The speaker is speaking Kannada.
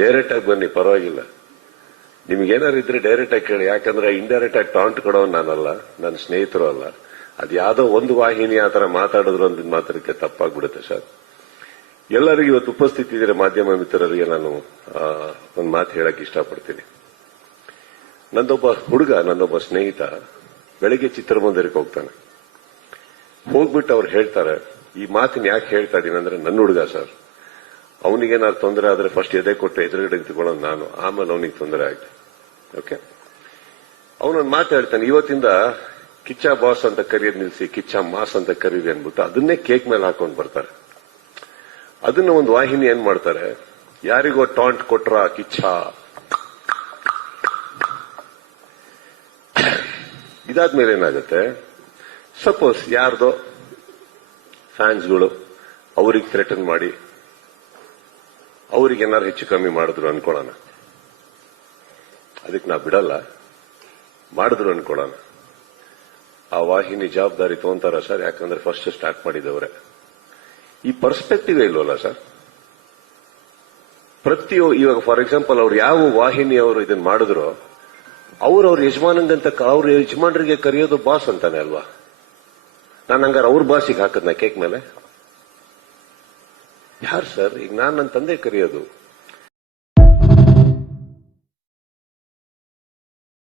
ಡೈರೆಕ್ಟ್ ಆಗಿ ಬನ್ನಿ, ಪರವಾಗಿಲ್ಲ. ನಿಮ್ಗೇನಾರು ಇದ್ರೆ ಡೈರೆಕ್ಟ್ ಆಗಿ ಕೇಳಿ. ಯಾಕಂದ್ರೆ ಇಂಡೈರೆಕ್ಟ್ ಆಗಿ ಟಾಂಟ್ ಕೊಡೋನು ನಾನಲ್ಲ, ನನ್ನ ಸ್ನೇಹಿತರು ಅಲ್ಲ. ಅದು ಯಾವ್ದೋ ಒಂದು ವಾಹಿನಿ ಆತರ ಮಾತಾಡಿದ್ರು ಅಂತ ಮಾತ್ರಕ್ಕೆ ತಪ್ಪಾಗ್ಬಿಡುತ್ತೆ ಸರ್. ಎಲ್ಲರಿಗೂ ಇವತ್ತು ಉಪಸ್ಥಿತಿ ಇದ್ರೆ ಮಾಧ್ಯಮ ಮಿತ್ರರಿಗೆ ನಾನು ಒಂದು ಮಾತು ಹೇಳಕ್ ಇಷ್ಟಪಡ್ತೀನಿ. ನನ್ನೊಬ್ಬ ಸ್ನೇಹಿತ ಬೆಳಿಗ್ಗೆ ಚಿತ್ರಮಂದಿರಕ್ಕೆ ಹೋಗ್ತಾನೆ. ಹೋಗ್ಬಿಟ್ಟು ಅವ್ರು ಹೇಳ್ತಾರೆ, ಈ ಮಾತಿನ ಯಾಕೆ ಹೇಳ್ತಾ ಇದೀನಿ ಅಂದ್ರೆ, ನನ್ನ ಹುಡುಗ ಸರ್, ಅವನಿಗೇನಾದ್ರು ತೊಂದರೆ ಆದ್ರೆ ಫಸ್ಟ್ ಎದೆ ಕೊಟ್ಟು ಎದುರುಗಡೆ ನಿಂತ್ಕೊಳ್ಳೋದು ನಾನು, ಆಮೇಲೆ ಅವನಿಗೆ ತೊಂದರೆ ಆಗುತ್ತೆ. ಓಕೆ, ಅವನೊಂದು ಮಾತು ಹೇಳ್ತಾನೆ, ಇವತ್ತಿಂದ ಕಿಚ್ಚ ಬಾಸ್ ಅಂತ ಕರೆಯೋದು ನಿಲ್ಸಿ, ಕಿಚ್ಚ ಮಾಸ್ ಅಂತ ಕರೀರಿ ಅನ್ಬಿಟ್ಟು ಅದನ್ನೇ ಕೇಕ್ ಮೇಲೆ ಹಾಕೊಂಡು ಬರ್ತಾರೆ. ಅದನ್ನ ಒಂದು ವಾಹಿನಿ ಏನ್ ಮಾಡ್ತಾರೆ, ಯಾರಿಗೋ ಟಾಂಟ್ ಕೊಟ್ರ ಕಿಚ್ಚ, ಇದಾದ್ಮೇಲೆ ಏನಾಗುತ್ತೆ, ಸಪೋಸ್ ಯಾರ್ದೋ ಫ್ಯಾನ್ಸ್ಗಳು ಅವ್ರಿಗೆ ಥ್ರೆಟನ್ ಮಾಡಿ ಅವ್ರಿಗೆ ಏನಾರು ಹೆಚ್ಚು ಕಮ್ಮಿ ಮಾಡಿದ್ರು ಅನ್ಕೊಳ್ಳೋಣ, ಅದಕ್ಕೆ ನಾ ಬಿಡಲ್ಲ. ಮಾಡಿದ್ರು ಅನ್ಕೊಳ್ಳೋಣ, ಆ ವಾಹಿನಿ ಜವಾಬ್ದಾರಿ ತಗೊಂತಾರ ಸರ್? ಯಾಕಂದ್ರೆ ಫಸ್ಟ್ ಸ್ಟಾರ್ಟ್ ಮಾಡಿದವ್ರೆ. ಈ ಪರ್ಸ್ಪೆಕ್ಟಿವ್ ಇಲ್ವಲ್ಲ ಸರ್. ಇವಾಗ ಫಾರ್ ಎಕ್ಸಾಂಪಲ್ ಅವ್ರು ಯಾವ ವಾಹಿನಿ ಅವರು ಇದನ್ನ ಮಾಡಿದ್ರು, ಅವ್ರ ಯಜಮಾನಂಗಂತ ಅವ್ರ ಯಜಮಾನರಿಗೆ ಕರೆಯೋದು ಬಾಸ್ ಅಂತಾನೆ ಅಲ್ವಾ? ನಾನು ಹಂಗಾರೆ ಅವ್ರ ಬಾಸಿಗೆ ಹಾಕದ್ನ ಕೇಕ್ ಮೇಲೆ? ಯಾರು ಸರ್? ಈಗ ನಾನು ನನ್ನ ತಂದೆ ಕರೆಯೋದು,